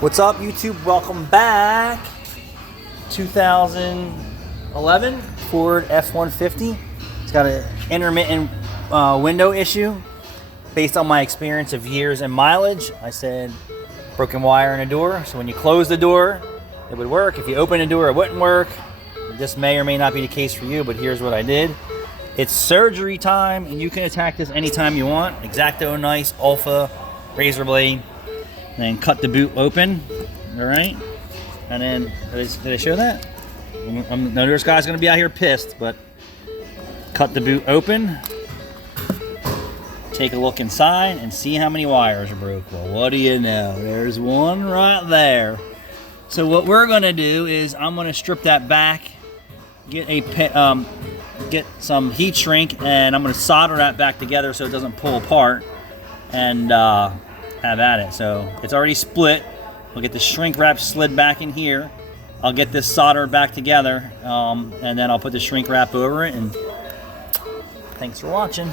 What's up, YouTube? Welcome back. 2011 Ford F-150. It's got an intermittent window issue. Based on my experience of years and mileage, I said broken wire in a door. So when you close the door, it would work. If you open the door, it wouldn't work. This may or may not be the case for you, but here's what I did. It's surgery time, and you can attack this anytime you want. X-Acto knife, Alpha, razor blade. Then cut the boot open, all right? And then, did I show that? Now this guy's gonna be out here pissed, but cut the boot open, take a look inside, and see how many wires are broke. Well, what do you know? There's one right there. So what we're gonna do is I'm gonna strip that back, get some heat shrink, and I'm gonna solder that back together so it doesn't pull apart, and have at it. So it's already split. We'll get the shrink wrap slid back in here. I'll get this solder back together, and then I'll put the shrink wrap over it. And thanks for watching.